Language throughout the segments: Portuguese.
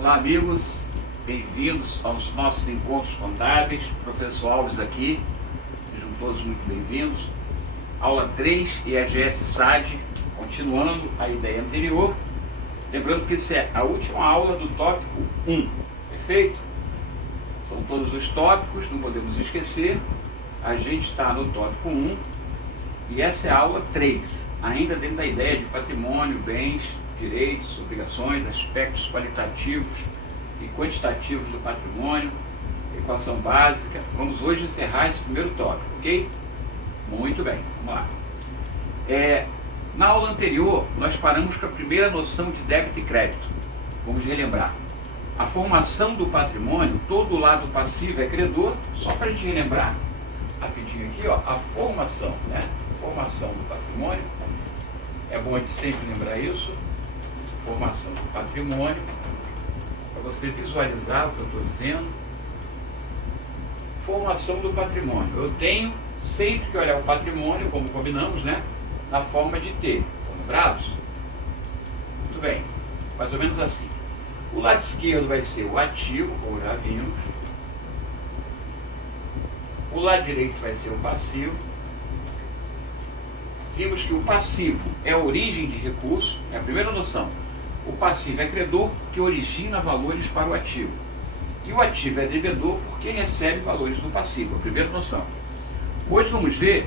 Olá, amigos, bem-vindos aos nossos encontros contábeis. Professor Alves aqui, sejam todos muito bem-vindos. Aula 3, IEGS SAD, continuando a ideia anterior. Lembrando que essa é a última aula do tópico 1, perfeito? São todos os tópicos, não podemos esquecer. A gente está no tópico 1 e essa é a aula 3, ainda dentro da ideia de patrimônio, bens, direitos, obrigações, aspectos qualitativos e quantitativos do patrimônio, equação básica. Vamos hoje encerrar esse primeiro tópico, ok? Muito bem, vamos lá. Na aula anterior, nós paramos com a primeira noção de débito e crédito. Vamos relembrar. A formação do patrimônio, todo o lado passivo é credor, só para a gente relembrar rapidinho aqui, ó, a formação, né? Formação do patrimônio, é bom a gente sempre lembrar isso. Formação do patrimônio, para você visualizar o que eu estou dizendo. Formação do patrimônio. Eu tenho sempre que olhar o patrimônio, como combinamos, né? Na forma de T. Estão lembrados? Muito bem. Mais ou menos assim. O lado esquerdo vai ser o ativo, como já vimos. O lado direito vai ser o passivo. Vimos que o passivo é a origem de recurso, é a primeira noção. O passivo é credor porque origina valores para o ativo. E o ativo é devedor porque recebe valores do passivo, a primeira noção. Hoje vamos ver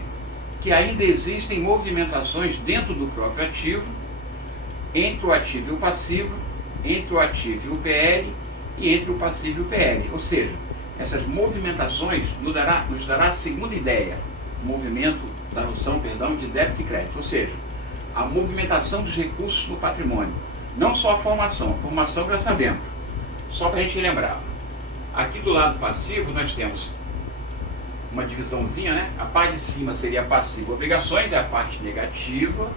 que ainda existem movimentações dentro do próprio ativo, entre o ativo e o passivo, entre o ativo e o PL e entre o passivo e o PL. Ou seja, essas movimentações nos dará a segunda ideia, movimento da noção, de débito e crédito, ou seja, a movimentação dos recursos no patrimônio. Não só a formação já sabemos, só para a gente lembrar. Aqui do lado passivo nós temos uma divisãozinha, né? A parte de cima seria passivo obrigações, é a parte negativa,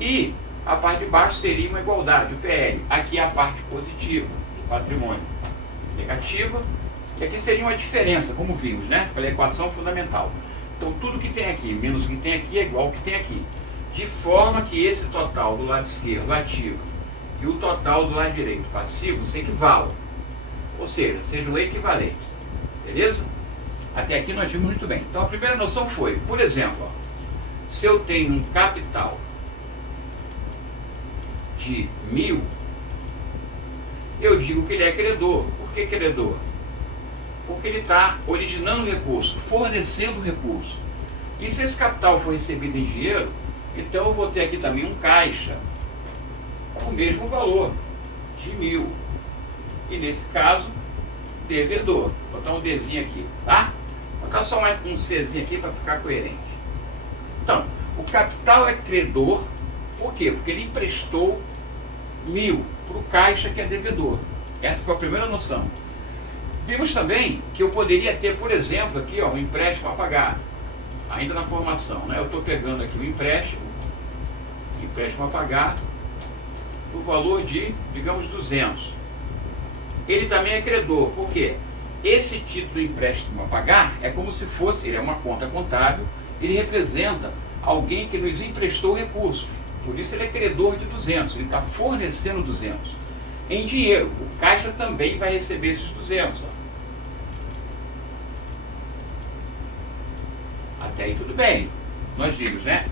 e a parte de baixo seria uma igualdade, o PL. Aqui é a parte positiva do patrimônio, negativa, e aqui seria uma diferença, como vimos, né? Pela equação fundamental. Então tudo que tem aqui menos o que tem aqui é igual ao que tem aqui. De forma que esse total do lado esquerdo, ativo, e o total do lado direito, passivo, se equivalam. Ou seja, sejam equivalentes. Beleza? Até aqui nós vimos muito bem. Então a primeira noção foi, por exemplo, ó, se eu tenho um capital de 1.000, eu digo que ele é credor. Por que credor? Porque ele está originando recurso, fornecendo recurso. E se esse capital for recebido em dinheiro, então eu vou ter aqui também um caixa com o mesmo valor, de 1.000. E nesse caso, devedor. Vou botar um Dzinho aqui, tá? Vou botar só um Czinho aqui para ficar coerente. Então, o capital é credor, por quê? Porque ele emprestou 1.000 para o caixa que é devedor. Essa foi a primeira noção. Vimos também que eu poderia ter, por exemplo, aqui ó, um empréstimo a pagar, ainda na formação, né? Eu estou pegando aqui o empréstimo a pagar, do valor de, digamos, 200. Ele também é credor, por quê? Esse título de empréstimo a pagar é como se fosse, ele é uma conta contábil, ele representa alguém que nos emprestou recursos, por isso ele é credor de 200, ele está fornecendo 200. Em dinheiro, o caixa também vai receber esses 200. Ó. Até aí tudo bem, nós vimos, né?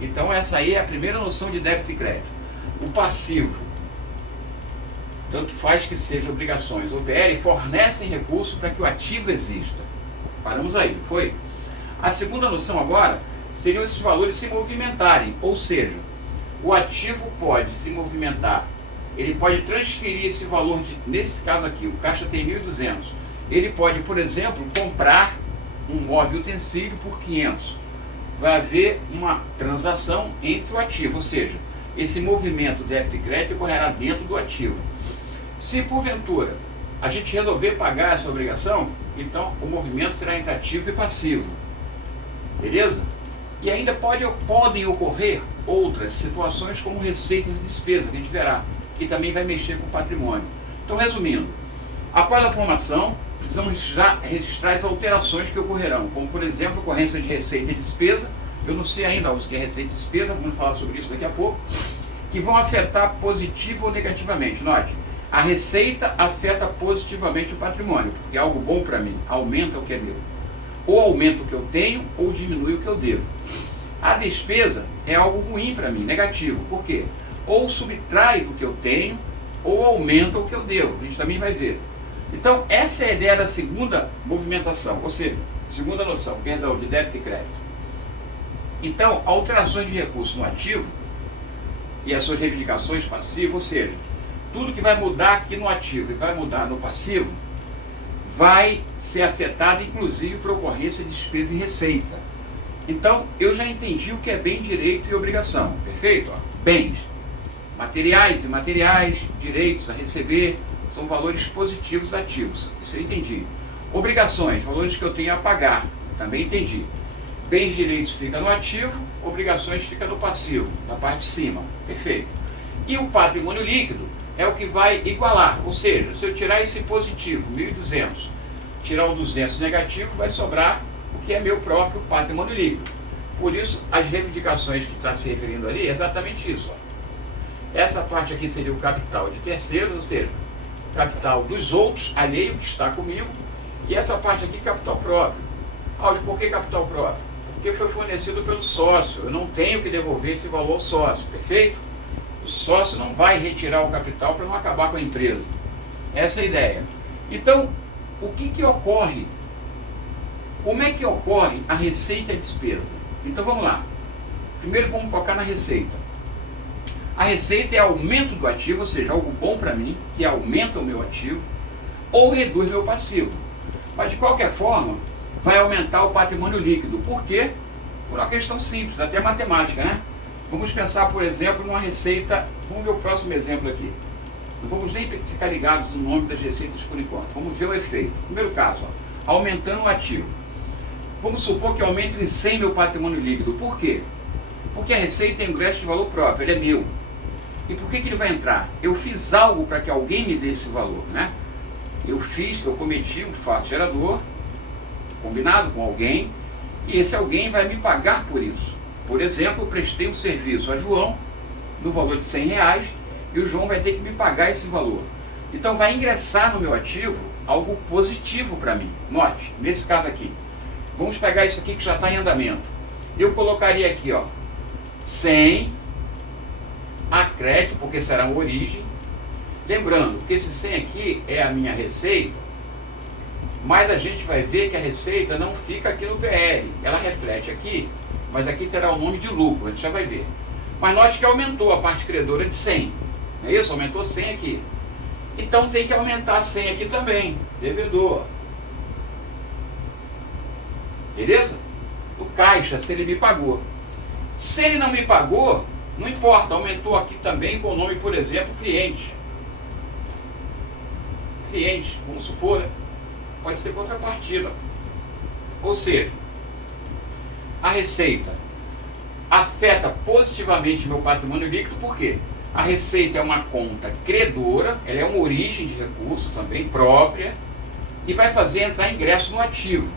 Então essa aí é a primeira noção de débito e crédito. O passivo, tanto faz que seja obrigações ou PL, fornecem recursos para que o ativo exista. Paramos aí, foi? A segunda noção agora seriam esses valores se movimentarem, ou seja, o ativo pode se movimentar, ele pode transferir esse valor, nesse caso aqui, o caixa tem 1.200, ele pode, por exemplo, comprar um móvel utensílio por 500. Vai haver uma transação entre o ativo, ou seja, esse movimento débito e crédito ocorrerá dentro do ativo. Se porventura a gente resolver pagar essa obrigação, então o movimento será entre ativo e passivo. Beleza? E ainda podem ocorrer outras situações como receitas e despesas, que a gente verá, que também vai mexer com o patrimônio. Então, resumindo, após a formação, precisamos já registrar as alterações que ocorrerão, como, por exemplo, ocorrência de receita e despesa. Eu não sei ainda o que é receita e despesa, vamos falar sobre isso daqui a pouco, que vão afetar positivo ou negativamente. Note, A receita afeta positivamente o patrimônio, porque é algo bom para mim, aumenta o que é meu. Ou aumenta o que eu tenho, ou diminui o que eu devo. A despesa é algo ruim para mim, negativo. Por quê? Ou subtrai do que eu tenho, ou aumenta o que eu devo. A gente também vai ver. Então, essa é a ideia da segunda movimentação, ou seja, segunda noção, perdão, de débito e crédito. Então, alterações de recursos no ativo e as suas reivindicações passivas, ou seja, tudo que vai mudar aqui no ativo e vai mudar no passivo, vai ser afetado, inclusive, por ocorrência de despesa e receita. Então, eu já entendi o que é bem, direito e obrigação, perfeito? Bens, materiais e imateriais, direitos a receber, são valores positivos ativos, isso eu entendi. Obrigações, valores que eu tenho a pagar, também entendi. Bens e direitos fica no ativo, obrigações fica no passivo, na parte de cima, perfeito. E o patrimônio líquido é o que vai igualar, ou seja, se eu tirar esse positivo, 1.200, tirar o 200 negativo, vai sobrar o que é meu próprio patrimônio líquido. Por isso, as reivindicações que está se referindo ali é exatamente isso. Ó. Essa parte aqui seria o capital de terceiros, ou seja, capital dos outros, alheio, que está comigo, e essa parte aqui, capital próprio. Aldo, por que capital próprio? Porque foi fornecido pelo sócio, eu não tenho que devolver esse valor ao sócio, perfeito? O sócio não vai retirar o capital para não acabar com a empresa. Essa é a ideia. Então, o que ocorre? Como é que ocorre a receita e a despesa? Então vamos lá. Primeiro vamos focar na receita. A receita é aumento do ativo, ou seja, algo bom para mim, que aumenta o meu ativo, ou reduz meu passivo. Mas de qualquer forma, vai aumentar o patrimônio líquido. Por quê? Por uma questão simples, até matemática, né? Vamos pensar, por exemplo, numa receita, vamos ver o próximo exemplo aqui. Não vamos nem ficar ligados no nome das receitas por enquanto. Vamos ver o efeito. Primeiro caso, ó, aumentando o ativo. Vamos supor que aumente em 100 meu patrimônio líquido. Por quê? Porque a receita é ingresso de valor próprio, ele é meu. E por que ele vai entrar? Eu fiz algo para que alguém me dê esse valor, né? Eu cometi um fato gerador, combinado com alguém, e esse alguém vai me pagar por isso. Por exemplo, eu prestei um serviço a João, no valor de R$100, e o João vai ter que me pagar esse valor. Então vai ingressar no meu ativo algo positivo para mim. Note, nesse caso aqui, vamos pegar isso aqui que já está em andamento. Eu colocaria aqui, ó, 100 a crédito, porque será uma origem. Lembrando que esse 100 aqui é a minha receita, mas a gente vai ver que a receita não fica aqui no PL. Ela reflete aqui, mas aqui terá o nome de lucro, a gente já vai ver. Mas note que aumentou a parte credora de 100, não é isso? Aumentou 100 aqui. Então tem que aumentar 100 aqui também, devedor. Beleza? O caixa, se ele me pagou. Se ele não me pagou, não importa, aumentou aqui também com o nome, por exemplo, cliente. Cliente, vamos supor, né? Pode ser contrapartida. Ou seja, a receita afeta positivamente meu patrimônio líquido, por quê? A receita é uma conta credora, ela é uma origem de recurso também própria, e vai fazer entrar ingresso no ativo.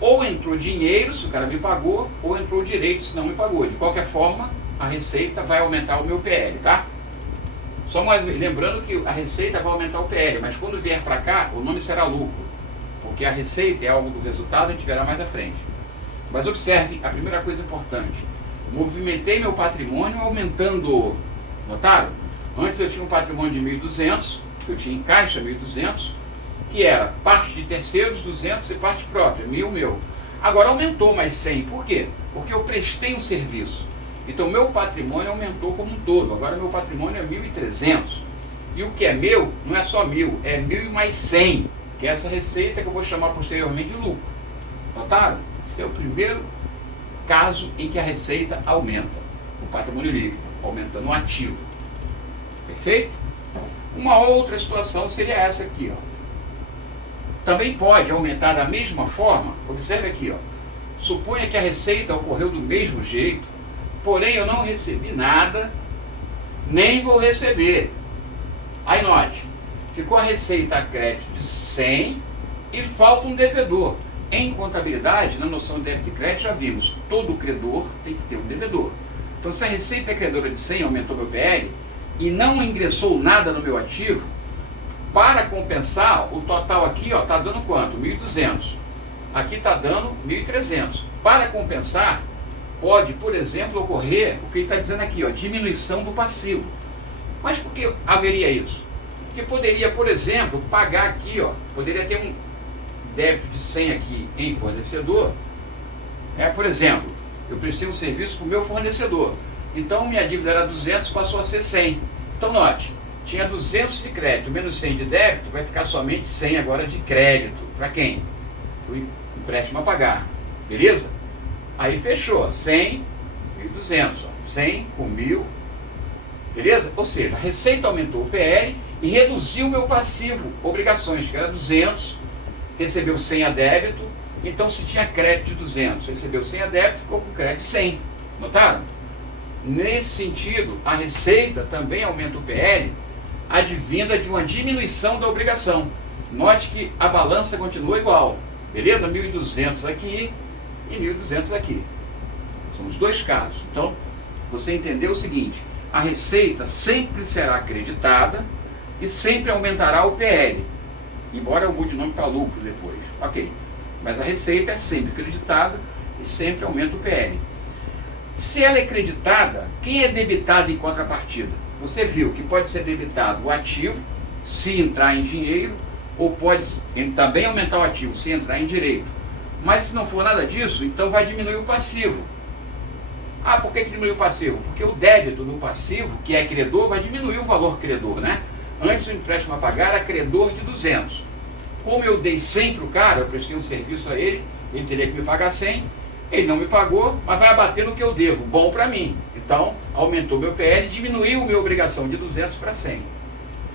Ou entrou dinheiro, se o cara me pagou, ou entrou direito, se não me pagou. De qualquer forma, a receita vai aumentar o meu PL, tá? Só mais lembrando que a receita vai aumentar o PL, mas quando vier para cá, o nome será lucro, porque a receita é algo do resultado, a gente verá mais à frente. Mas observe, a primeira coisa importante, movimentei meu patrimônio aumentando, notaram? Antes eu tinha um patrimônio de 1.200, eu tinha em caixa 1.200, que era parte de terceiros, 200 e parte própria, 1.000 meu. Agora aumentou mais 100, por quê? Porque eu prestei um serviço. Então meu patrimônio aumentou como um todo, agora meu patrimônio é 1.300. E o que é meu não é só 1.000, é 1.000 mais 100, que é essa receita que eu vou chamar posteriormente de lucro. Notaram? Esse é o primeiro caso em que a receita aumenta, o patrimônio líquido, aumentando o ativo. Perfeito? Uma outra situação seria essa aqui, ó. Também pode aumentar da mesma forma, observe aqui, ó. Suponha que a receita ocorreu do mesmo jeito, porém eu não recebi nada, nem vou receber. Aí note, ficou a receita a crédito de 100 e falta um devedor. Em contabilidade, na noção de débito e crédito, já vimos, todo credor tem que ter um devedor. Então se a receita é credora de 100 aumentou meu PL e não ingressou nada no meu ativo, Para compensar, o total aqui está dando quanto? 1.200. Aqui está dando 1.300. Para compensar, pode, por exemplo, ocorrer o que ele está dizendo aqui, diminuição do passivo. Mas por que haveria isso? Porque poderia, por exemplo, pagar aqui, poderia ter um débito de 100 aqui em fornecedor. Por exemplo, eu prestei um serviço para o meu fornecedor. Então, minha dívida era 200, passou a ser 100. Então, note, tinha 200 de crédito, menos 100 de débito, vai ficar somente 100 agora de crédito. Para quem? Para o empréstimo a pagar. Beleza? Aí fechou, 100, 1.200, 100 com 1.000. Beleza? Ou seja, a receita aumentou o PL e reduziu o meu passivo, obrigações, que era 200, recebeu 100 a débito, então se tinha crédito de 200, recebeu 100 a débito, ficou com crédito de 100. Notaram? Nesse sentido, a receita também aumenta o PL, advinda de uma diminuição da obrigação. Note que a balança continua igual, beleza? 1.200 aqui e 1.200 aqui. São os dois casos. Então, você entendeu o seguinte: a receita sempre será acreditada e sempre aumentará o PL, embora eu mude o nome para lucro depois. Ok, mas a receita é sempre acreditada e sempre aumenta o PL. Se ela é creditada, quem é debitado em contrapartida? Você viu que pode ser debitado o ativo, se entrar em dinheiro, ou pode também aumentar o ativo, se entrar em direito. Mas se não for nada disso, então vai diminuir o passivo. Por que diminuiu o passivo? Porque o débito do passivo, que é credor, vai diminuir o valor credor, né? Antes o empréstimo a pagar era credor de 200. Como eu dei 100 para o cara, eu prestei um serviço a ele, ele teria que me pagar 100, ele não me pagou, mas vai abater no que eu devo, bom para mim. Então, aumentou meu PL e diminuiu minha obrigação de 200 para 100.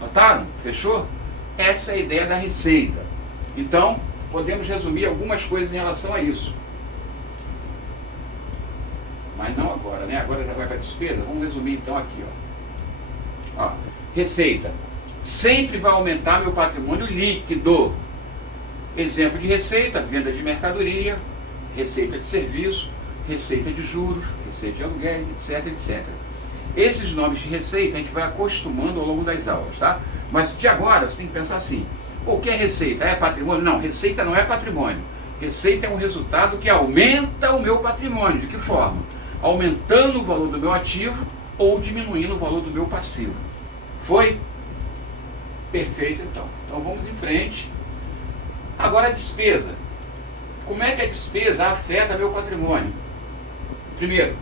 Notaram? Fechou? Essa é a ideia da receita. Então, podemos resumir algumas coisas em relação a isso. Mas não agora, né? Agora já vai para a despesa. Vamos resumir então aqui, receita. Sempre vai aumentar meu patrimônio líquido. Exemplo de receita: venda de mercadoria, receita de serviço, receita de juros, receita de aluguéis, etc, etc. Esses nomes de receita a gente vai acostumando ao longo das aulas, tá? Mas de agora você tem que pensar assim: o que é receita? É patrimônio? Não, receita não é patrimônio. Receita é um resultado que aumenta o meu patrimônio. De que forma? Aumentando o valor do meu ativo ou diminuindo o valor do meu passivo. Foi? Perfeito, então. Então vamos em frente. Agora a despesa. Como é que a despesa afeta meu patrimônio? Primeiro,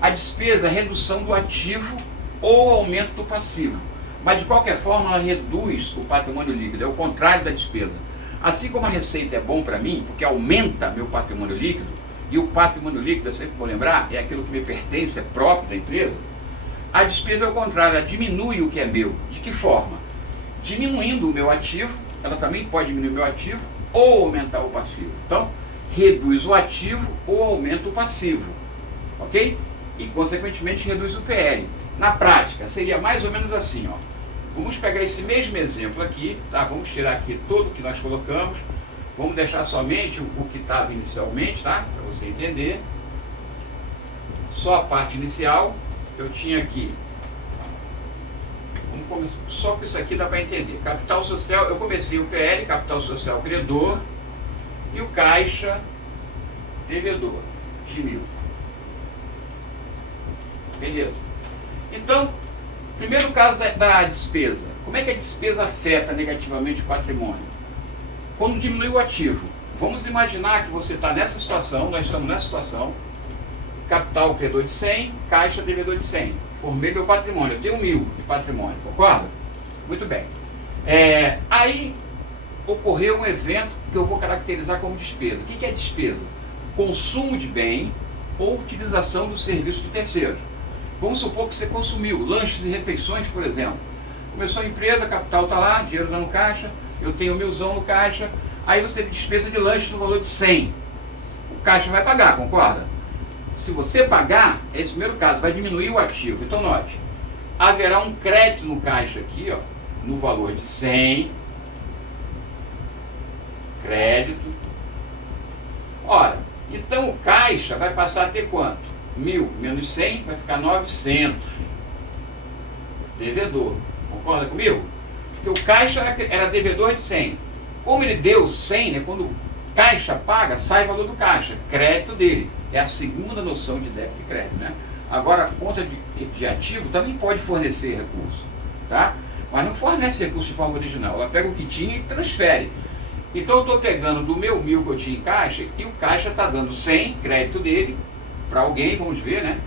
a despesa é a redução do ativo ou aumento do passivo. Mas de qualquer forma ela reduz o patrimônio líquido, é o contrário da despesa. Assim como a receita é bom para mim, porque aumenta meu patrimônio líquido, e o patrimônio líquido, eu sempre vou lembrar, é aquilo que me pertence, é próprio da empresa, a despesa é o contrário, ela diminui o que é meu. De que forma? Diminuindo o meu ativo, ela também pode diminuir o meu ativo ou aumentar o passivo. Então, reduz o ativo ou aumenta o passivo, ok? E, consequentemente, reduz o PL. Na prática, seria mais ou menos assim, Vamos pegar esse mesmo exemplo aqui, tá? Vamos tirar aqui tudo que nós colocamos, vamos deixar somente o que estava inicialmente, tá? Para você entender. Só a parte inicial, eu tinha aqui. Vamos começar, só com isso aqui dá para entender. Capital social, eu comecei o PL, capital social credor, e o caixa devedor, de 1.000. Beleza. Então, primeiro caso da despesa. Como é que a despesa afeta negativamente o patrimônio? Quando diminui o ativo. Vamos imaginar que você está nessa situação, nós estamos nessa situação, capital credor de 100, caixa devedor de 100. Formei meu patrimônio, eu tenho 1.000 de patrimônio, concorda? Muito bem. Aí ocorreu um evento que eu vou caracterizar como despesa. O que é despesa? Consumo de bem ou utilização do serviço de terceiros. Vamos supor que você consumiu lanches e refeições, por exemplo. Começou a empresa, capital está lá, dinheiro está no caixa, eu tenho 1.000 no caixa, aí você teve despesa de lanche no valor de 100. O caixa vai pagar, concorda? Se você pagar, é esse primeiro caso, vai diminuir o ativo. Então note, haverá um crédito no caixa aqui, no valor de 100, crédito. Ora, então o caixa vai passar a ter quanto? 1.000 menos 100 vai ficar 900. Devedor. Concorda comigo? Porque o caixa era devedor de 100. Como ele deu 100, né, quando o caixa paga, sai o valor do caixa, crédito dele. É a segunda noção de débito e crédito, né? Agora, a conta de ativo também pode fornecer recurso, tá? Mas não fornece recurso de forma original. Ela pega o que tinha e transfere. Então eu estou pegando do meu 1.000 que eu tinha em caixa, e o caixa está dando 100, crédito dele, para alguém, vamos ver, né?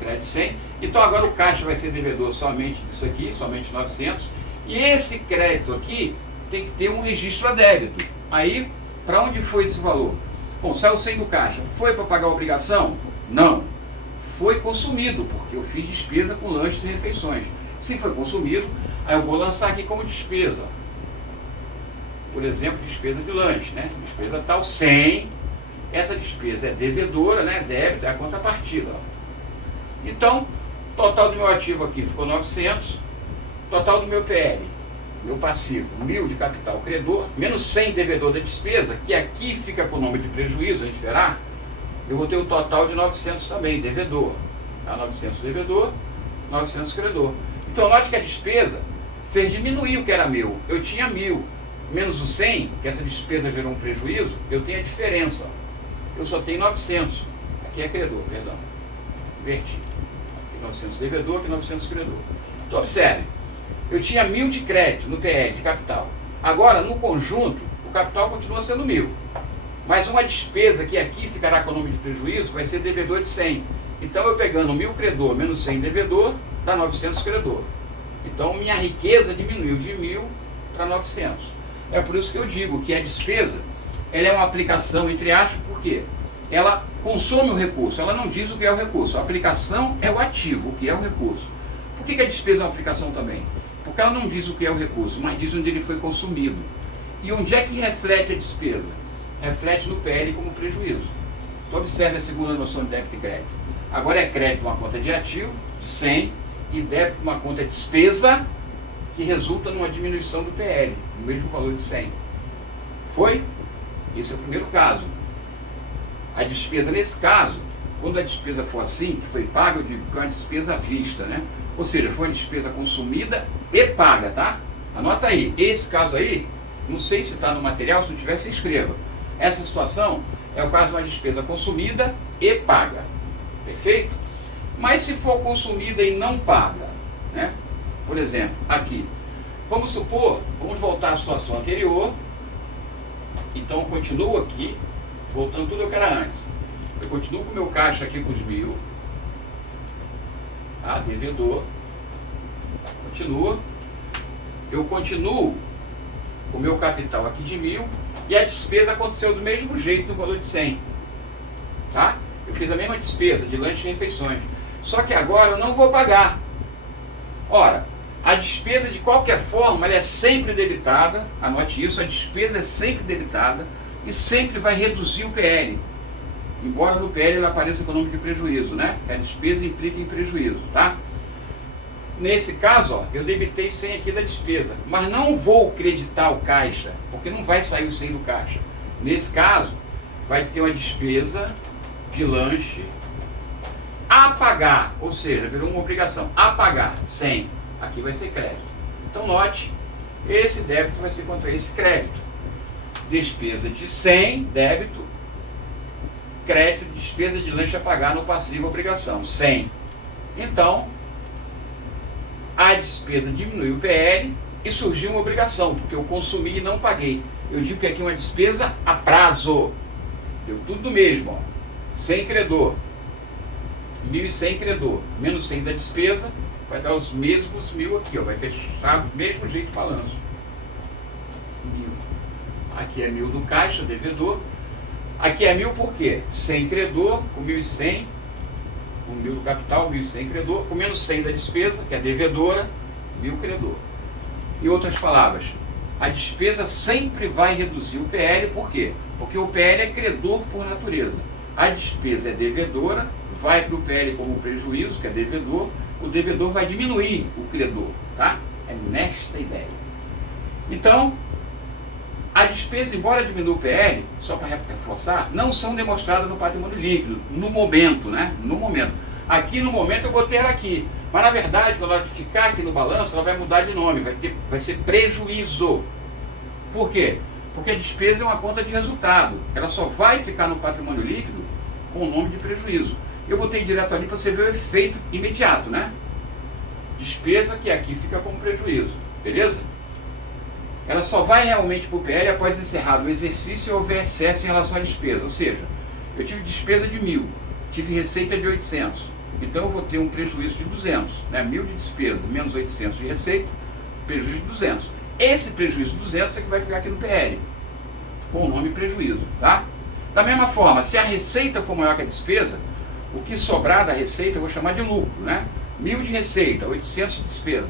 Crédito 100. Então agora o caixa vai ser devedor somente disso aqui, somente 900. E esse crédito aqui tem que ter um registro a débito. Aí, para onde foi esse valor? Bom, saiu 100 do caixa. Foi para pagar a obrigação? Não. Foi consumido, porque eu fiz despesa com lanches e refeições. Se foi consumido, aí eu vou lançar aqui como despesa. Por exemplo, despesa de lanche, né? Despesa tal 100. Essa despesa é devedora, né? Débito é a contrapartida. Ó. Então, total do meu ativo aqui ficou 900. Total do meu PL, meu passivo, 1.000 de capital credor, menos 100 devedor da despesa, que aqui fica com o nome de prejuízo, a gente verá. Eu vou ter o total de 900 também, devedor. Tá? 900 devedor, 900 credor. Então, note que a despesa fez diminuir o que era meu. Eu tinha 1.000, menos o 100, que essa despesa gerou um prejuízo, eu tenho a diferença. Eu só tenho 900. Aqui é credor, perdão. Inverti. Aqui 900 devedor, aqui 900 credor. Então, observe. Eu tinha 1.000 de crédito no PL, de capital. Agora, no conjunto, o capital continua sendo 1.000. Mas uma despesa que aqui ficará com o nome de prejuízo vai ser devedor de 100. Então, eu pegando 1.000 credor menos 100 devedor, dá 900 credor. Então, minha riqueza diminuiu de 1.000 para 900. É por isso que eu digo que a despesa, ela é uma aplicação, entre aspas, por quê? Ela consome o recurso, ela não diz o que é o recurso. A aplicação é o ativo, o que é o recurso. Por que a despesa é uma aplicação também? Porque ela não diz o que é o recurso, mas diz onde ele foi consumido. E onde é que reflete a despesa? Reflete no PL como prejuízo. Então observe a segunda noção de débito e crédito. Agora é crédito uma conta de ativo, 100, e débito uma conta de despesa, que resulta numa diminuição do PL, no mesmo valor de 100. Foi? Esse é o primeiro caso. A despesa, nesse caso, quando a despesa for assim, que foi paga, eu digo que é uma despesa à vista, né? Ou seja, foi uma despesa consumida e paga, tá? Anota aí. Esse caso aí, não sei se está no material, se não tiver, se escreva. Essa situação é o caso de uma despesa consumida e paga. Perfeito? Mas se for consumida e não paga, né? Por exemplo, aqui. Vamos supor, vamos voltar à situação anterior. Então eu continuo aqui, voltando tudo ao que era antes. Eu continuo com o meu caixa aqui com os 1.000. Tá? Devedor. Continua. Eu continuo com o meu capital aqui de 1.000 e a despesa aconteceu do mesmo jeito no valor de 100. Tá? Eu fiz a mesma despesa de lanche e refeições. Só que agora eu não vou pagar. Ora, a despesa de qualquer forma ela é sempre debitada. Anote isso, a despesa é sempre debitada e sempre vai reduzir o PL. Embora no PL ela apareça com o nome de prejuízo, né? A despesa implica em prejuízo, tá? Nesse caso, ó, eu debitei 100 aqui da despesa, mas não vou creditar o caixa, porque não vai sair o 100 do caixa. Nesse caso, vai ter uma despesa de lanche a pagar, ou seja, virou uma obrigação, a pagar 100. Aqui vai ser crédito. Então note, esse débito vai ser contra esse crédito. Despesa de 100, débito, crédito, despesa de lanche a pagar no passivo obrigação, 100. Então, a despesa diminuiu o PL e surgiu uma obrigação, porque eu consumi e não paguei. Eu digo que aqui é uma despesa a prazo. Deu tudo do mesmo, ó. 100 credor, 1.100 credor, menos 100 da despesa, vai dar os mesmos 1.000 aqui, ó. Vai fechar do mesmo jeito o balanço. 1.000. Aqui é 1.000 do caixa, devedor. Aqui é 1.000 por quê? 100 credor, com 1.100, com 1.000 do capital, 1.100 credor, com menos 100 da despesa, que é devedora, 1.000 credor. Em outras palavras, a despesa sempre vai reduzir o PL, por quê? Porque o PL é credor por natureza. A despesa é devedora, vai para o PL como prejuízo, que é devedor, o devedor vai diminuir o credor, tá? É nesta ideia. Então, a despesa, embora diminua o PL, só para reforçar, não são demonstradas no patrimônio líquido, no momento, né? No momento. Aqui no momento eu botei ela aqui, Mas na verdade, quando ela ficar aqui no balanço, ela vai mudar de nome, vai ser prejuízo. Por quê? Porque a despesa é uma conta de resultado. Ela só vai ficar no patrimônio líquido com o nome de prejuízo. Eu botei direto ali para você ver o efeito imediato, né? Despesa que aqui fica como prejuízo, beleza? Ela só vai realmente para o PL após encerrado o exercício e houver excesso em relação à despesa. Ou seja, eu tive despesa de 1.000, tive receita de 800. Então eu vou ter um prejuízo de 200, né? 1.000 de despesa menos 800 de receita, prejuízo de 200. Esse prejuízo de 200 é que vai ficar aqui no PL, com o nome prejuízo, tá? Da mesma forma, se a receita for maior que a despesa, o que sobrar da receita eu vou chamar de lucro, né? 1.000 de receita, 800 de despesa.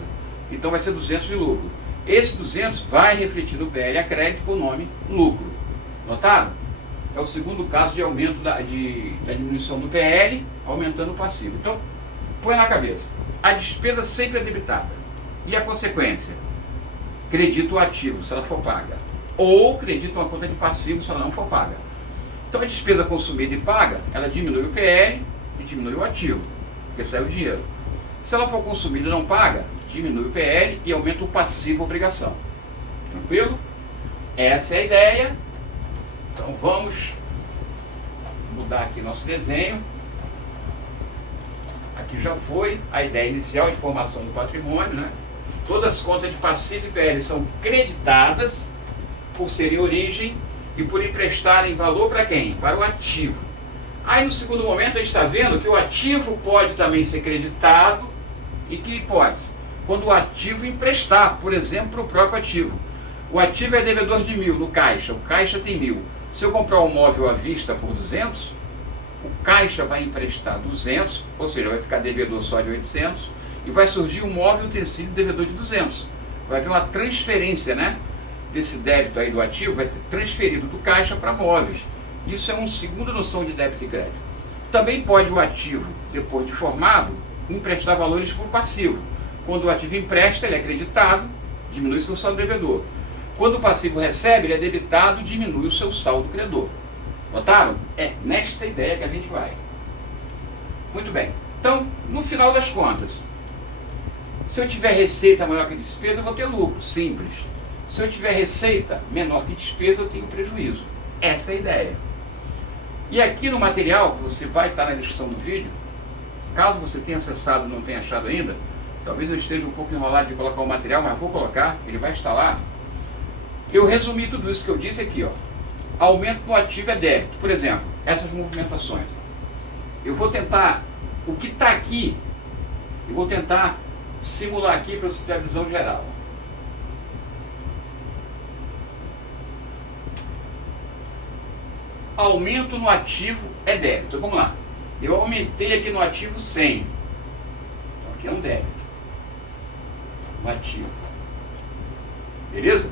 Então vai ser 200 de lucro. Esse 200 vai refletir no PL a crédito com o nome lucro. Notaram? É o segundo caso de aumento da diminuição do PL, aumentando o passivo. Então, põe na cabeça. A despesa sempre é debitada. E a consequência? Credita o ativo, se ela for paga. Ou credita uma conta de passivo, se ela não for paga. Então, a despesa consumida e paga, ela diminui o PL e diminui o ativo, porque sai o dinheiro. Se ela for consumida e não paga, diminui o PL e aumenta o passivo obrigação. Tranquilo? Essa é a ideia. Então vamos mudar aqui nosso desenho. Aqui já foi a ideia inicial de formação do patrimônio, né? Todas as contas de passivo e PL são creditadas por serem origem e por emprestarem valor para quem? Para o ativo. Aí no segundo momento a gente está vendo que o ativo pode também ser creditado. E que hipótese? Quando o ativo emprestar, por exemplo, para o próprio ativo. O ativo é devedor de 1.000 no caixa, o caixa tem 1.000. Se eu comprar um móvel à vista por 200, o caixa vai emprestar 200, ou seja, vai ficar devedor só de 800, e vai surgir um móvel utensílio devedor de 200. Vai haver uma transferência, né, desse débito aí do ativo, vai ter transferido do caixa para móveis. Isso é uma segunda noção de débito e crédito. Também pode o ativo, depois de formado, emprestar valores por passivo. Quando o ativo empresta, ele é creditado, diminui seu saldo devedor. Quando o passivo recebe, ele é debitado, diminui o seu saldo credor. Notaram? É nesta ideia que a gente vai. Muito bem. Então, no final das contas, se eu tiver receita maior que despesa, eu vou ter lucro, simples. Se eu tiver receita menor que despesa, eu tenho prejuízo. Essa é a ideia. E aqui no material, que você vai estar na descrição do vídeo, caso você tenha acessado e não tenha achado ainda, talvez eu esteja um pouco enrolado de colocar o material, mas vou colocar, ele vai estar lá. Eu resumi tudo isso que eu disse aqui, ó. Aumento no ativo é débito. Por exemplo, essas movimentações. Eu vou tentar, o que está aqui, eu vou tentar simular aqui para você ter a visão geral. Aumento no ativo é débito. Então, vamos lá. Eu aumentei aqui no ativo 100. Então, aqui é um débito. No ativo. Beleza?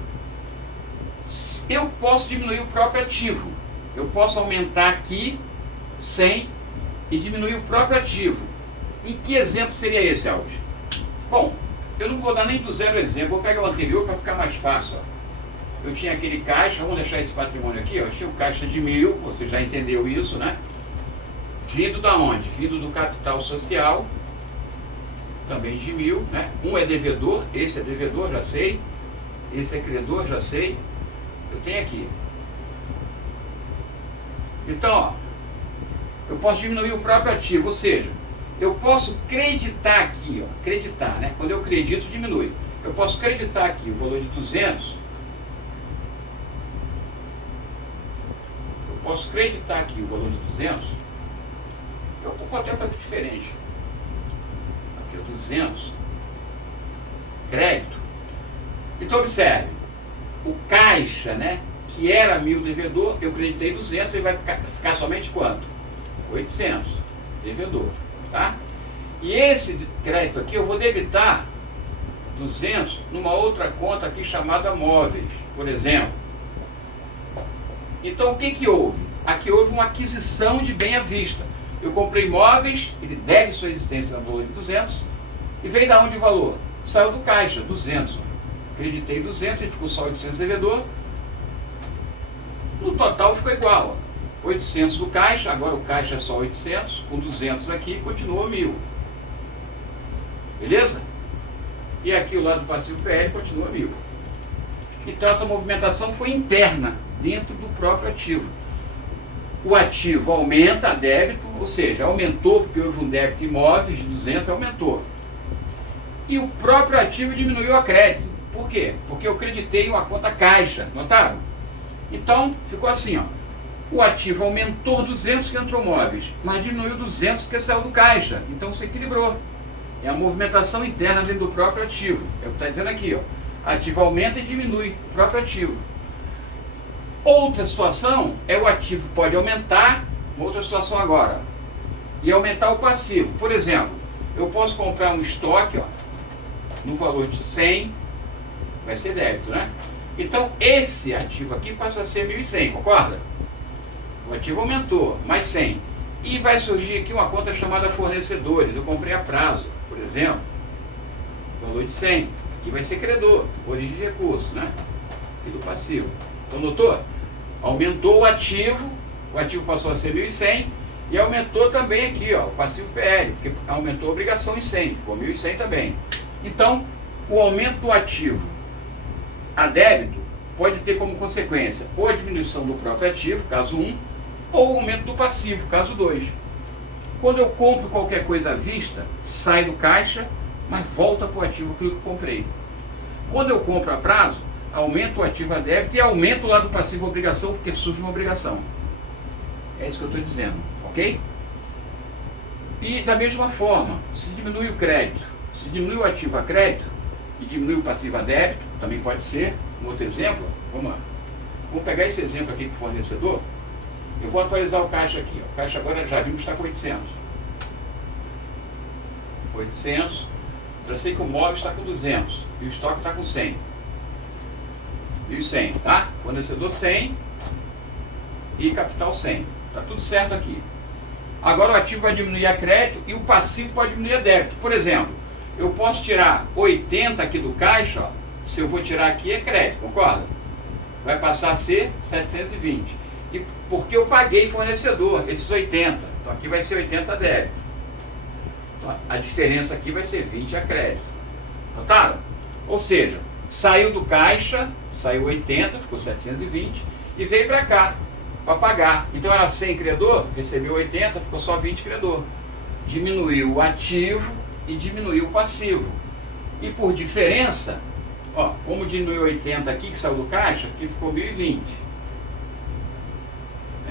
Eu posso diminuir o próprio ativo. Eu posso aumentar aqui 100 e diminuir o próprio ativo. Em que exemplo seria esse, Alves? Bom, eu não vou dar nem do zero exemplo. Vou pegar o anterior para ficar mais fácil. Ó. Eu tinha aquele caixa, vamos deixar esse patrimônio aqui, ó. Eu tinha um caixa de 1.000, você já entendeu isso, né? Vindo da onde? Vindo do capital social, também de 1.000, né? Um é devedor, esse é devedor, já sei. Esse é credor, já sei. Eu tenho aqui. Então, ó, eu posso diminuir o próprio ativo, ou seja, eu posso creditar aqui, ó, creditar, né? Quando eu acredito, diminui. Eu posso creditar aqui o valor de 200. Eu posso creditar aqui o valor de 200. Eu vou até fazer diferente. Aqui é 200. Crédito. Então, observe. O caixa, né, que era 1.000 devedor, eu creditei 200, ele vai ficar somente quanto? 800 devedor, tá? E esse crédito aqui eu vou debitar 200 numa outra conta aqui chamada móveis, por exemplo. Então o que que houve? Aqui houve uma aquisição de bem à vista. Eu comprei móveis, ele deve sua existência no valor de 200, e veio da onde o valor? Saiu do caixa, 200. Acreditei 200, ele ficou só 800 devedor. No total ficou igual, ó. 800 do caixa, agora o caixa é só 800, com 200 aqui, continua 1.000. Beleza? E aqui o lado passivo PL continua 1000. Então essa movimentação foi interna, dentro do próprio ativo. O ativo aumenta a débito, ou seja, aumentou porque houve um débito imóveis de 200, aumentou. E o próprio ativo diminuiu a crédito. Por quê? Porque eu creditei uma conta caixa, notaram? Então ficou assim, ó. O ativo aumentou 200 que entrou móveis, mas diminuiu 200 porque saiu do caixa. Então se equilibrou. É a movimentação interna dentro do próprio ativo. É o que está dizendo aqui, ó. Ativo aumenta e diminui o próprio ativo. Outra situação é o ativo pode aumentar, outra situação agora, e aumentar o passivo. Por exemplo, eu posso comprar um estoque, ó, no valor de 100, vai ser débito, né? Então esse ativo aqui passa a ser 1.100, concorda? O ativo aumentou, mais 100. E vai surgir aqui uma conta chamada fornecedores. Eu comprei a prazo, por exemplo, valor de 100. Aqui vai ser credor, origem de recurso, né? E do passivo. Então notou? Aumentou o ativo passou a ser 1.100 e aumentou também aqui, ó, o passivo PL, porque aumentou a obrigação em 100, ficou 1.100 também. Então, o aumento do ativo a débito pode ter como consequência ou a diminuição do próprio ativo, caso 1, ou o aumento do passivo, caso 2. Quando eu compro qualquer coisa à vista, sai do caixa, mas volta para o ativo que eu comprei. Quando eu compro a prazo, aumenta o ativo a débito e aumenta o lado passivo a obrigação, porque surge uma obrigação. É isso que eu estou dizendo, ok? E da mesma forma, se diminui o crédito, se diminui o ativo a crédito e diminui o passivo a débito, também pode ser. Um outro exemplo, vamos lá. Vamos pegar esse exemplo aqui com o fornecedor. Eu vou atualizar o caixa aqui. Ó. O caixa agora já vimos que está com 800. 800. Já sei que o móvel está com 200 e o estoque está com 100. 1.100, tá? Fornecedor 100 e capital 100. Tá tudo certo aqui. Agora o ativo vai diminuir a crédito e o passivo pode diminuir a débito. Por exemplo, eu posso tirar 80 aqui do caixa, ó, se eu vou tirar aqui é crédito, concorda? Vai passar a ser 720. E porque eu paguei fornecedor, esses 80. Então aqui vai ser 80 débito. Então, a diferença aqui vai ser 20 a crédito. Notaram? Ou seja, saiu do caixa, saiu 80, ficou 720 e veio para cá para pagar. Então era 100 credor, recebeu 80, ficou só 20 credor. Diminuiu o ativo e diminuiu o passivo. E por diferença, ó, como diminuiu 80 aqui que saiu do caixa, aqui ficou 1020.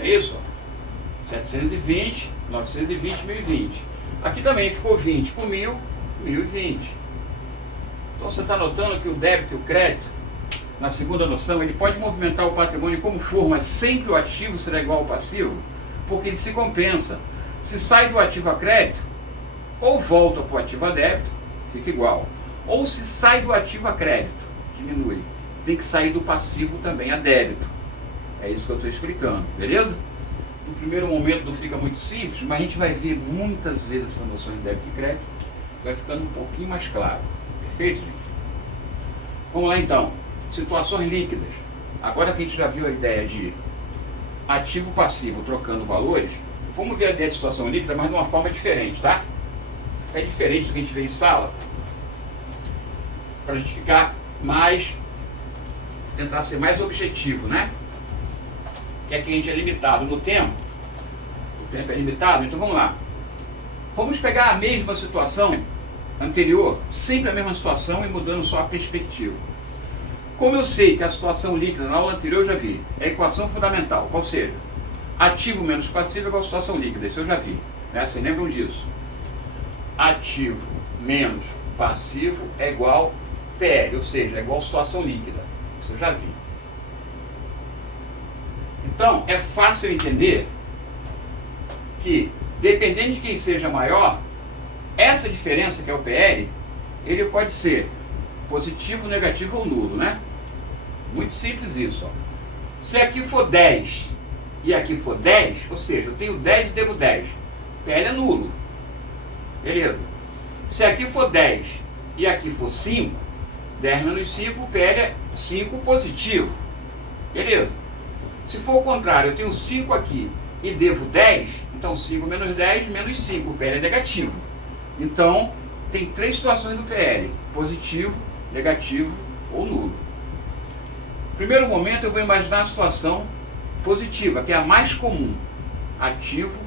É isso, ó. 720, 920, 1020. Aqui também ficou 20 por 1000, 1020. Então você está notando que o débito e o crédito, na segunda noção, ele pode movimentar o patrimônio como for, mas sempre o ativo será igual ao passivo, porque ele se compensa. Se sai do ativo a crédito, ou volta para o ativo a débito, fica igual. Ou se sai do ativo a crédito, diminui. Tem que sair do passivo também a débito. É isso que eu estou explicando, beleza? No primeiro momento não fica muito simples, mas a gente vai ver muitas vezes essa noção de débito e crédito, vai ficando um pouquinho mais claro. Perfeito, gente? Vamos lá então. Situações líquidas. Agora que a gente já viu a ideia de ativo passivo trocando valores, vamos ver a ideia de situação líquida, mas de uma forma diferente, tá? É diferente do que a gente vê em sala, para a gente ficar mais, tentar ser mais objetivo, né? Que é que a gente é limitado no tempo. O tempo é limitado, então vamos lá. Vamos pegar a mesma situação anterior, sempre a mesma situação e mudando só a perspectiva. Como eu sei que a situação líquida na aula anterior eu já vi, é a equação fundamental, qual seja, ativo menos passivo é igual a situação líquida, isso eu já vi, né? Vocês lembram disso? Ativo menos passivo é igual PL, ou seja, é igual a situação líquida, isso eu já vi. Então, é fácil entender que, dependendo de quem seja maior, essa diferença que é o PL, ele pode ser positivo, negativo ou nulo, né? Muito simples isso, ó. Se aqui for 10 e aqui for 10, ou seja, eu tenho 10 e devo 10, PL é nulo. Beleza. Se aqui for 10 e aqui for 5, 10 menos 5, PL é 5 positivo. Beleza. Se for o contrário, eu tenho 5 aqui e devo 10, então 5 menos 10 menos 5, PL é negativo. Então, tem 3 situações do PL: positivo, negativo ou nulo. No primeiro momento eu vou imaginar a situação positiva, que é a mais comum: ativo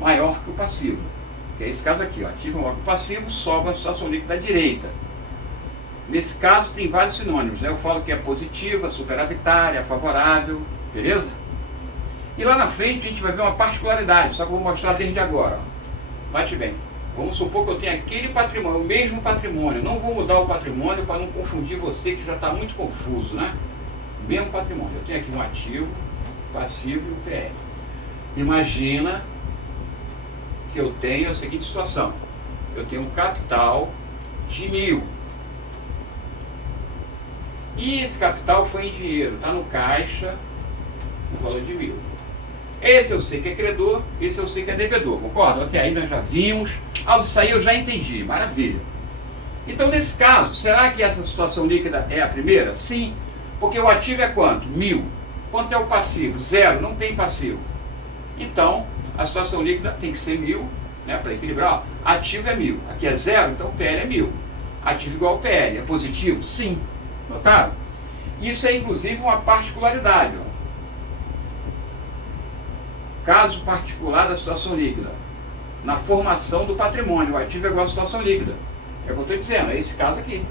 maior que o passivo, que é esse caso aqui, ó, ativo maior que o passivo, sobra a situação líquida à direita. Nesse caso tem vários sinônimos, né? Eu falo que é positiva, superavitária, favorável, beleza? E lá na frente a gente vai ver uma particularidade, só que eu vou mostrar desde agora, ó. Bate bem. Vamos supor que eu tenho aquele patrimônio, o mesmo patrimônio. Não vou mudar o patrimônio para não confundir você que já está muito confuso, né? Mesmo patrimônio. Eu tenho aqui um ativo, passivo e o PL. Imagina que eu tenho a seguinte situação: eu tenho um capital de 1.000. E esse capital foi em dinheiro, está no caixa, no valor de 1.000. Esse eu sei que é credor, esse eu sei que é devedor, concorda? Até aí nós já vimos. Isso aí eu já entendi, maravilha. Então, nesse caso, será que essa situação líquida é a primeira? Sim, porque o ativo é quanto? 1.000. Quanto é o passivo? 0, não tem passivo. Então, a situação líquida tem que ser 1.000, né, para equilibrar. Ó, ativo é 1.000, aqui é 0, então o PL é 1.000. Ativo igual ao PL, é positivo? Sim. Notaram? Isso é inclusive uma particularidade, ó. Caso particular da situação líquida, na formação do patrimônio, o ativo é igual à situação líquida. É o que eu estou dizendo, é esse caso aqui.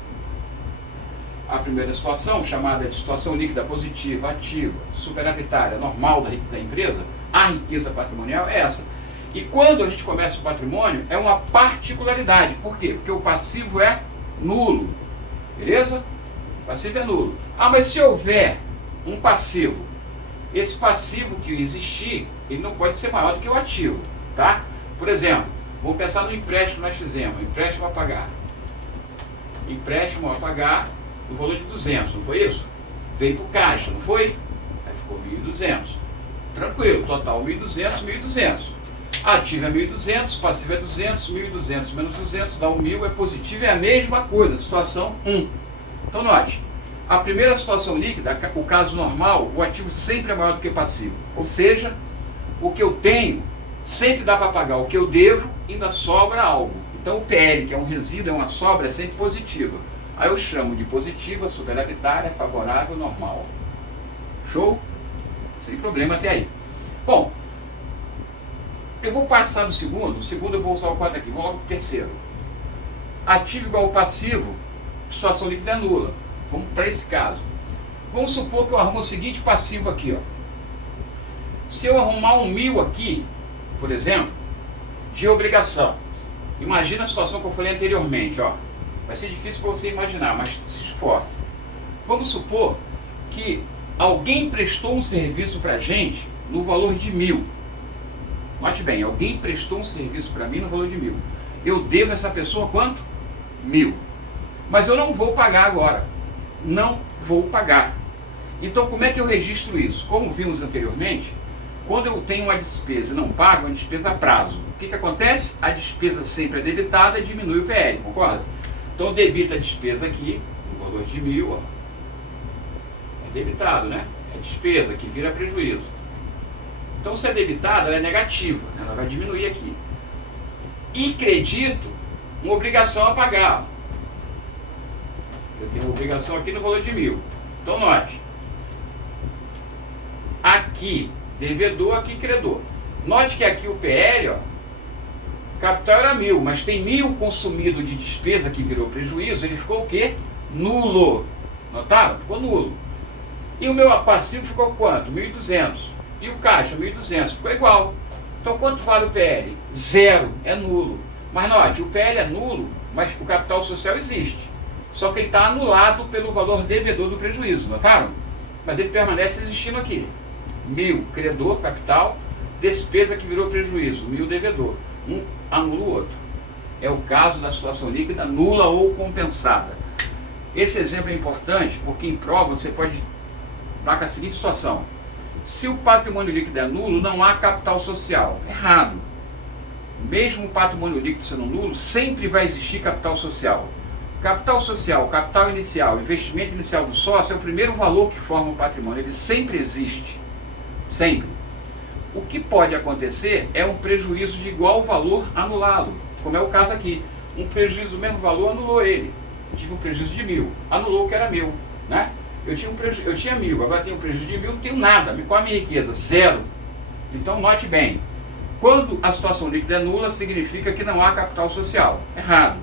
A primeira situação, chamada de situação líquida positiva, ativa, superavitária, normal da empresa, a riqueza patrimonial é essa. E quando a gente começa o patrimônio, é uma particularidade. Por quê? Porque o passivo é nulo. Beleza? O passivo é nulo. Ah, mas se houver um passivo, esse passivo que existir, ele não pode ser maior do que o ativo, tá? Por exemplo, vamos pensar no empréstimo que nós fizemos, empréstimo a pagar. Empréstimo a pagar no valor de 200, não foi isso? Veio para o caixa, não foi? Aí ficou 1.200. Tranquilo, total 1.200, 1.200. Ativo é 1.200, passivo é 200, 1.200 menos 200 dá 1.000, é positivo, é a mesma coisa, situação 1. Então note, a primeira situação líquida, o caso normal, o ativo sempre é maior do que o passivo. Ou seja, o que eu tenho sempre dá para pagar o que eu devo, ainda sobra algo. Então o PL, que é um resíduo, é uma sobra, é sempre positiva. Aí eu chamo de positiva, superavitária, favorável, normal. Show? Sem problema até aí. Bom, eu vou passar do segundo. O segundo eu vou usar o quadro aqui. Vou logo para o terceiro. Ativo igual ao passivo, situação líquida nula. Vamos para esse caso. Vamos supor que eu arrumo o seguinte passivo aqui, ó. Se eu arrumar 1.000 aqui, por exemplo, de obrigação. Imagina a situação que eu falei anteriormente, ó. Vai ser difícil para você imaginar, mas se esforce. Vamos supor que alguém prestou um serviço para a gente no valor de 1.000. Note bem, alguém prestou um serviço para mim no valor de 1.000. Eu devo a essa pessoa quanto? 1.000. Mas eu não vou pagar agora. Não vou pagar. Então como é que eu registro isso? Como vimos anteriormente, quando eu tenho uma despesa e não pago, é uma despesa a prazo. O que acontece? A despesa sempre é debitada e diminui o PL, concorda? Então debita a despesa aqui, no valor de 1.000, ó. É debitado, né? É despesa que vira prejuízo. Então se é debitada, ela é negativa, né? Ela vai diminuir aqui. E credito, uma obrigação a pagar. Eu tenho uma obrigação aqui no valor de 1.000. Então note, aqui devedor, aqui credor. Note que aqui o PL, ó, capital era 1.000, mas tem 1.000 consumido de despesa que virou prejuízo, ele ficou o quê? Nulo. Notaram? Ficou nulo. E o meu passivo ficou quanto? 1.200. E o caixa, 1.200. Ficou igual. Então quanto vale o PL? 0. É nulo. Mas note, o PL é nulo, mas o capital social existe. Só que ele está anulado pelo valor devedor do prejuízo, notaram? Mas ele permanece existindo aqui. 1.000 credor, capital, despesa que virou prejuízo, 1.000 devedor. Um anula o outro. É o caso da situação líquida nula ou compensada. Esse exemplo é importante porque em prova você pode dar com a seguinte situação: se o patrimônio líquido é nulo, não há capital social. Errado. Mesmo o patrimônio líquido sendo nulo, sempre vai existir capital social. Capital social, capital inicial, investimento inicial do sócio é o primeiro valor que forma o patrimônio. Ele sempre existe. Sempre. O que pode acontecer é um prejuízo de igual valor anulado, como é o caso aqui. um prejuízo do mesmo valor, anulou ele. Eu tive um prejuízo de 1.000, anulou o que era meu, né? Eu tinha 1.000, agora tenho um prejuízo de 1.000, não tenho nada. Qual a minha riqueza? Zero. Então note bem, quando a situação líquida é nula, significa que não há capital social. Errado.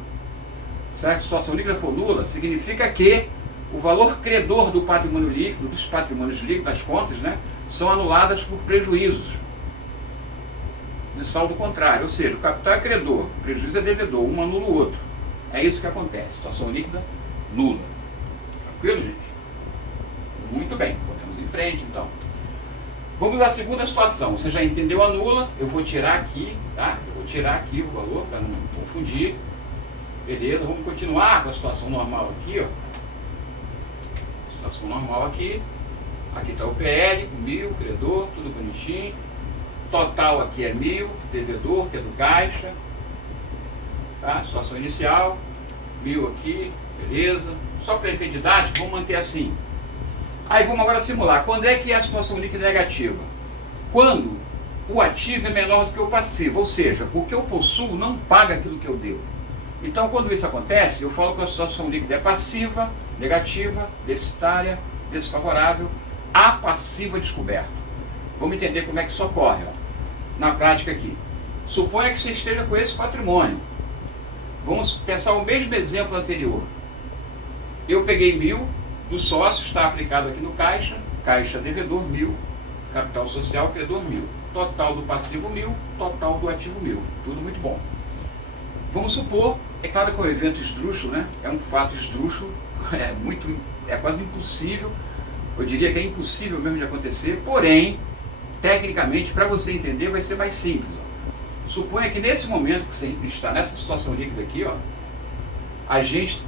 Se a situação líquida for nula, significa que o valor credor do patrimônio líquido, dos patrimônios líquidos, das contas, né, são anuladas por prejuízos de saldo contrário. Ou seja, o capital é credor, o prejuízo é devedor, um anula o outro. É isso que acontece. Situação líquida nula. Tranquilo, gente? Muito bem, podemos em frente então. Vamos à segunda situação. Você já entendeu a nula? Eu vou tirar aqui, tá? Eu vou tirar aqui o valor para não confundir. Beleza, vamos continuar com a situação normal aqui, ó. Situação normal aqui. Aqui está o PL, 1.000, credor, tudo bonitinho. Total aqui é 1.000, devedor, que é do caixa. Tá? Situação inicial, 1.000 aqui, beleza. Só para efeito didático, vamos manter assim. Aí vamos agora simular. Quando é que é a situação líquida negativa? Quando o ativo é menor do que o passivo, ou seja, o que eu possuo não paga aquilo que eu devo. Então, quando isso acontece, eu falo que a situação líquida é passiva, negativa, deficitária, desfavorável, a passiva descoberto. Vamos entender como é que isso ocorre, ó, na prática aqui. Suponha que você esteja com esse patrimônio. Vamos pensar o mesmo exemplo anterior. Eu peguei 1.000 do sócio, está aplicado aqui no caixa, caixa devedor 1.000, capital social credor 1.000, total do passivo 1.000, total do ativo 1.000, tudo muito bom. Vamos supor, é claro que é um evento esdrúxulo, né? É um fato esdrúxulo, é quase impossível, eu diria que é impossível mesmo de acontecer, porém, tecnicamente, para você entender, vai ser mais simples. Ó. Suponha que nesse momento que você está nessa situação líquida aqui, ó, a gente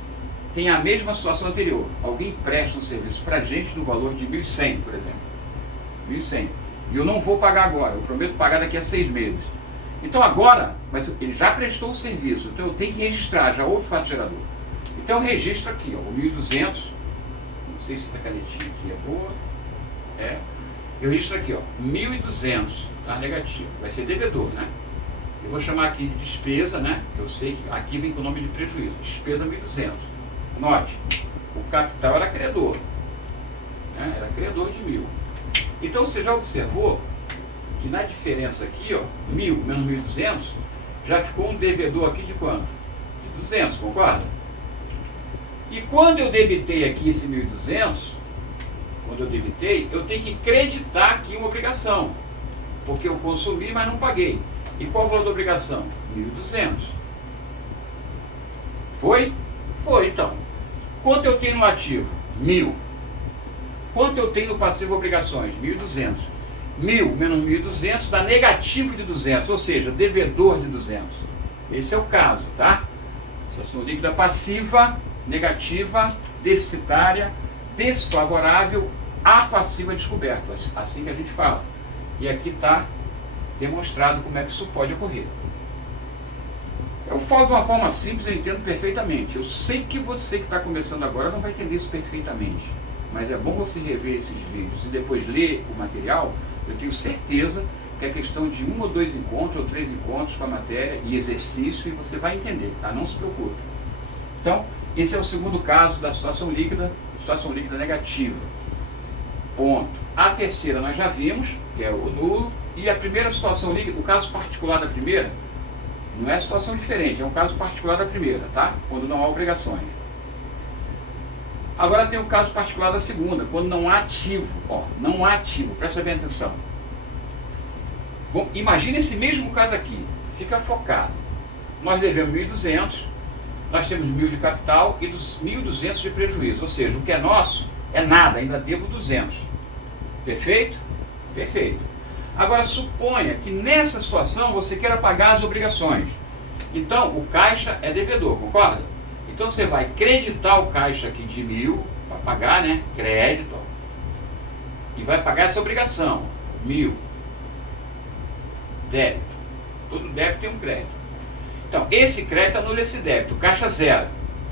tem a mesma situação anterior. Alguém presta um serviço para a gente no valor de 1.100, por exemplo. 1.100. E eu não vou pagar agora, eu prometo pagar daqui a 6 meses. Então agora, mas ele já prestou o serviço, então eu tenho que registrar, já houve fato gerador. Então eu registro aqui, ó, o 1.200, não sei se essa canetinha aqui é boa, eu registro aqui, ó, 1.200, tá, negativo, vai ser devedor, né? Eu vou chamar aqui de despesa, né? Eu sei que aqui vem com o nome de prejuízo, despesa 1.200. Note, o capital era credor, né? Era credor de 1.000. Então você já observou que na diferença aqui, ó, 1.000 menos 1.200, já ficou um devedor aqui de quanto? De 200, concorda? E quando eu debitei aqui esse 1.200, quando eu debitei, eu tenho que creditar aqui uma obrigação, porque eu consumi, mas não paguei. E qual o valor da obrigação? 1.200. Foi? Foi, então. Quanto eu tenho no ativo? 1.000. Quanto eu tenho no passivo obrigações? 1.200. 1.000 menos 1.200 dá negativo de 200, ou seja, devedor de 200. Esse é o caso, tá? Situação líquida passiva, negativa, deficitária, desfavorável, a passiva descoberta. Assim que a gente fala. E aqui está demonstrado como é que isso pode ocorrer. Eu falo de uma forma simples, eu entendo perfeitamente. Eu sei que você que está começando agora não vai entender isso perfeitamente. Mas é bom você rever esses vídeos e depois ler o material. Eu tenho certeza que é questão de 1 ou 2 encontros ou 3 encontros com a matéria e exercício e você vai entender, tá? Não se preocupe. Então, esse é o segundo caso da situação líquida negativa. Ponto. A terceira nós já vimos, que é o nulo, e a primeira situação líquida, o caso particular da primeira, não é situação diferente, é um caso particular da primeira, tá? Quando não há obrigações. Agora tem o caso particular da segunda, quando não há ativo, ó, não há ativo, presta bem atenção. Imagina esse mesmo caso aqui, fica focado. Nós devemos 1.200, nós temos 1.000 de capital e dos 1.200 de prejuízo, ou seja, o que é nosso é nada, ainda devo 200. Perfeito? Perfeito. Agora suponha que nessa situação você queira pagar as obrigações. Então o caixa é devedor, concorda? Então você vai creditar o caixa aqui de 1.000 para pagar, né? Crédito. E vai pagar essa obrigação. 1.000. Débito. Todo débito tem um crédito. Então, esse crédito anula esse débito. Caixa zero.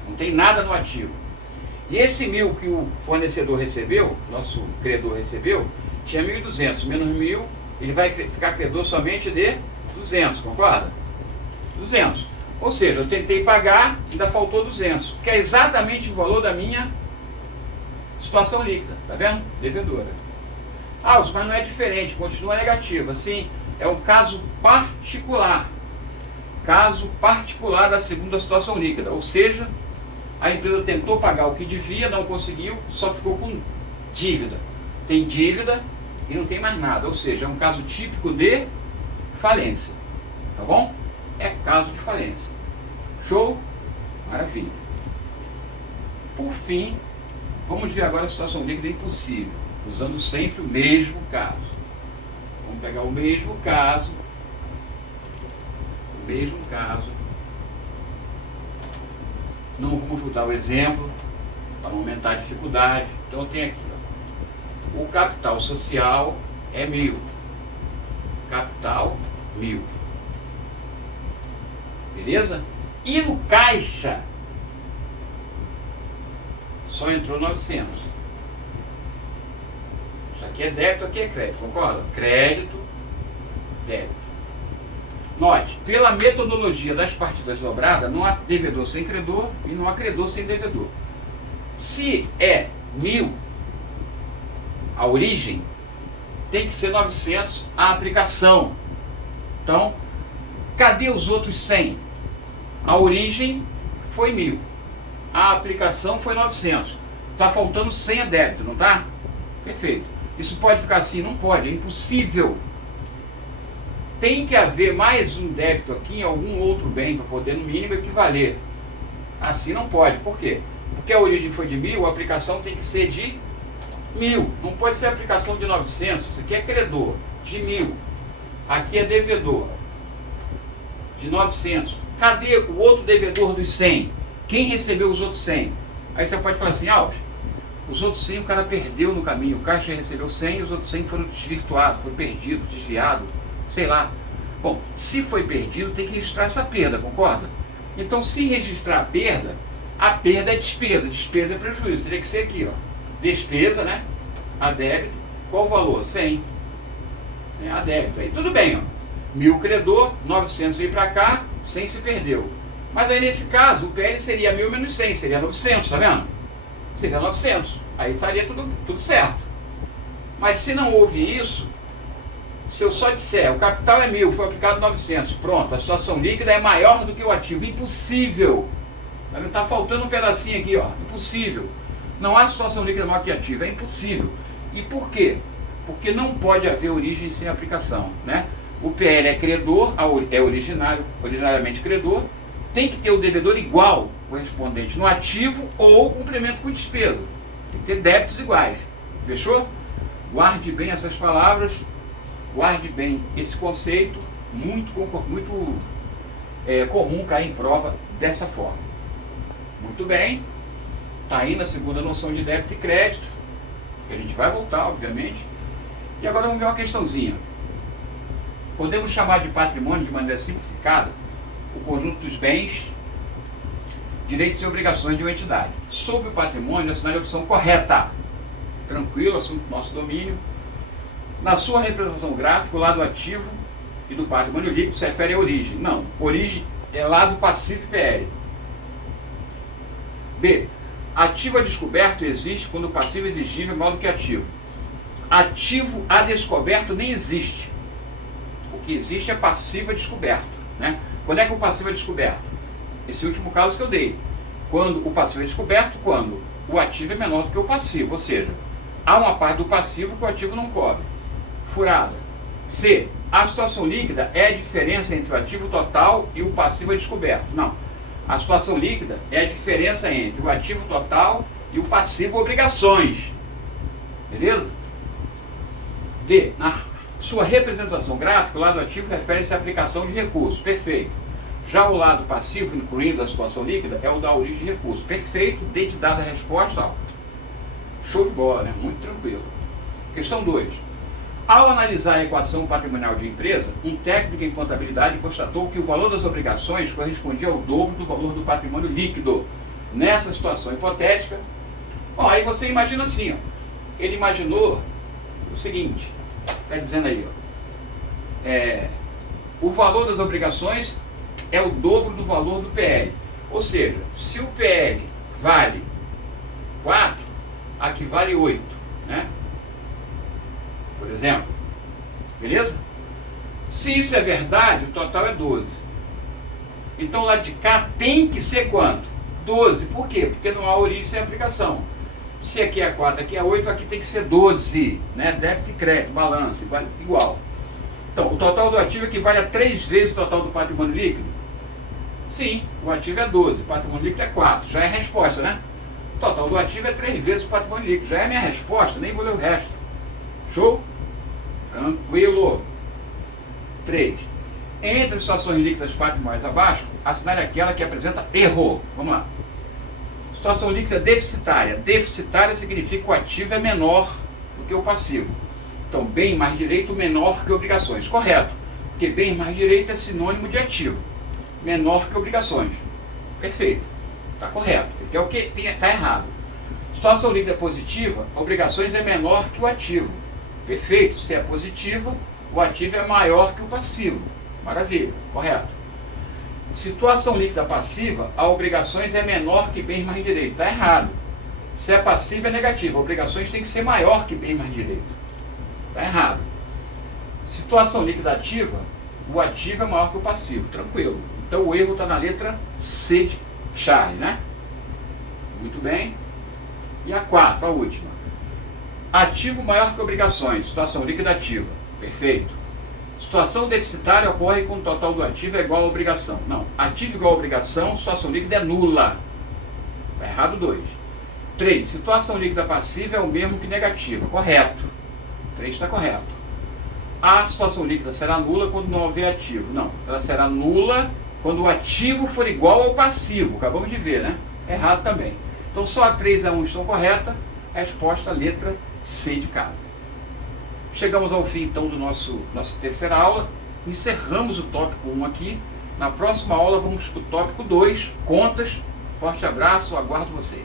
Não tem nada no ativo. E esse 1.000 que o fornecedor recebeu, nosso credor recebeu, tinha 1.200. Menos 1.000, ele vai ficar credor somente de 200, concorda? 200. Ou seja, eu tentei pagar, ainda faltou 200, que é exatamente o valor da minha situação líquida, tá vendo? Devedora. Ah, mas não é diferente, continua negativa. Sim, é um caso particular. Caso particular da segunda situação líquida. Ou seja, a empresa tentou pagar o que devia, não conseguiu, só ficou com dívida. Tem dívida e não tem mais nada. Ou seja, é um caso típico de falência. Tá bom? É caso de falência. Show? Maravilha. Por fim, vamos ver agora a situação líquida impossível, usando sempre o mesmo caso. Vamos pegar o mesmo caso. Não vamos mudar o exemplo para não aumentar a dificuldade. Então tem aqui, ó, o capital social é 1.000. Capital 1.000. Beleza? E no caixa só entrou 900. Isso aqui é débito, aqui é crédito, concorda? Crédito, débito. Note, pela metodologia das partidas dobradas, não há devedor sem credor e não há credor sem devedor. Se é 1.000 a origem, tem que ser 900 a aplicação. Então, cadê os outros 100? A origem foi 1.000. A aplicação foi 900. Está faltando 100 a débito, não está? Perfeito. Isso pode ficar assim? Não pode, é impossível. Tem que haver mais um débito aqui em algum outro bem para poder, no mínimo, equivaler. Assim não pode. Por quê? Porque a origem foi de 1.000, a aplicação tem que ser de 1.000. Não pode ser a aplicação de 900. Isso aqui é credor, de 1.000. Aqui é devedor, de 900. Cadê o outro devedor dos 100? Quem recebeu os outros 100? Aí você pode falar assim, Alves, os outros 100 o cara perdeu no caminho. O caixa recebeu 100 e os outros 100 foram desvirtuados, foram perdidos, desviados. Sei lá. Bom, se foi perdido, tem que registrar essa perda, concorda? Então, se registrar a perda é despesa. Despesa é prejuízo. Teria que ser aqui, ó. Despesa, né? A débito. Qual o valor? 100. A débito. Aí tudo bem, ó. 1.000 credor, 900 veio para cá, 100 se perdeu. Mas aí, nesse caso, o PL seria 1.000 menos 100, seria 900, tá vendo? Seria 900. Aí estaria tudo certo. Mas se não houve isso, se eu só disser, o capital é 1.000, foi aplicado 900, pronto, a situação líquida é maior do que o ativo. Impossível. Está faltando um pedacinho aqui, ó. Impossível. Não há situação líquida maior que ativo, é impossível. E por quê? Porque não pode haver origem sem aplicação, né? O PL é credor, é originariamente credor, tem que ter o devedor igual correspondente no ativo ou complemento com despesa. Tem que ter débitos iguais. Fechou? Guarde bem essas palavras. Guarde bem esse conceito, muito comum cair em prova dessa forma. Muito bem, está aí na segunda noção de débito e crédito, que a gente vai voltar, obviamente. E agora vamos ver uma questãozinha. Podemos chamar de patrimônio, de maneira simplificada, o conjunto dos bens, direitos e obrigações de uma entidade. Sobre o patrimônio, assinale a opção correta. Tranquilo, assunto do nosso domínio. Na sua representação gráfica, o lado ativo e do patrimônio líquido se refere à origem. Não, origem é lado passivo e PL. B. Ativo a descoberto existe quando o passivo exigível é maior do que ativo. Ativo a descoberto nem existe. O que existe é passivo a descoberto, né? Quando é que o passivo é descoberto? Esse último caso que eu dei. Quando o passivo é descoberto, quando o ativo é menor do que o passivo, ou seja, há uma parte do passivo que o ativo não cobre. Furada. C. A situação líquida é a diferença entre o ativo total e o passivo a descoberto. Não. A situação líquida é a diferença entre o ativo total e o passivo obrigações. Beleza? D. Na sua representação gráfica, o lado ativo refere-se à aplicação de recursos. Perfeito. Já o lado passivo, incluindo a situação líquida, é o da origem de recursos. Perfeito. D de dada a resposta. Ó. Show de bola, né? Muito tranquilo. Questão 2. Ao analisar a equação patrimonial de empresa, um técnico em contabilidade constatou que o valor das obrigações correspondia ao dobro do valor do patrimônio líquido. Nessa situação hipotética, bom, aí você imagina assim, ó, ele imaginou o seguinte, está dizendo aí, ó, o valor das obrigações é o dobro do valor do PL. Ou seja, se o PL vale 4, aqui vale 8, né? Por exemplo. Beleza? Se isso é verdade, o total é 12. Então, lá de cá tem que ser quanto? 12. Por quê? Porque não há origem sem aplicação. Se aqui é 4, aqui é 8, aqui tem que ser 12. Né? Débito e crédito, balanço, igual. Então, o total do ativo equivale a 3 vezes o total do patrimônio líquido? Sim, o ativo é 12, o patrimônio líquido é 4. Já é a resposta, né? O total do ativo é 3 vezes o patrimônio líquido. Já é a minha resposta, nem vou ler o resto. Show? Tranquilo. 3. Entre as situações líquidas patrimoniais abaixo, assinale aquela que apresenta erro. Vamos lá. Situação líquida deficitária. Deficitária significa que o ativo é menor do que o passivo. Então, bem mais direito menor que obrigações. Correto. Porque bem mais direito é sinônimo de ativo. Menor que obrigações. Perfeito. Está correto. Que é o que está errado. Situação líquida positiva, obrigações é menor que o ativo. Perfeito. Se é positiva, o ativo é maior que o passivo. Maravilha. Correto. Situação líquida passiva, a obrigações é menor que bens mais direito. Está errado. Se é passiva, é negativo. Obrigações tem que ser maior que bens mais direito. Está errado. Situação líquida ativa, o ativo é maior que o passivo. Tranquilo. Então o erro está na letra C de Charlie, né? Muito bem. E a 4, a última. Ativo maior que obrigações. Situação líquida ativa. Perfeito. Situação deficitária ocorre quando o total do ativo é igual à obrigação. Não. Ativo igual à obrigação, situação líquida é nula. Está errado 2. 3. Situação líquida passiva é o mesmo que negativa. Correto. 3 está correto. A situação líquida será nula quando não houver ativo. Não. Ela será nula quando o ativo for igual ao passivo. Acabamos de ver, né? Errado também. Então só a 3 e a 1 estão corretas. Resposta letra C de casa. Chegamos ao fim então do nossa terceira aula. Encerramos o tópico 1 aqui. Na próxima aula vamos para o tópico 2, contas. Forte abraço, aguardo vocês.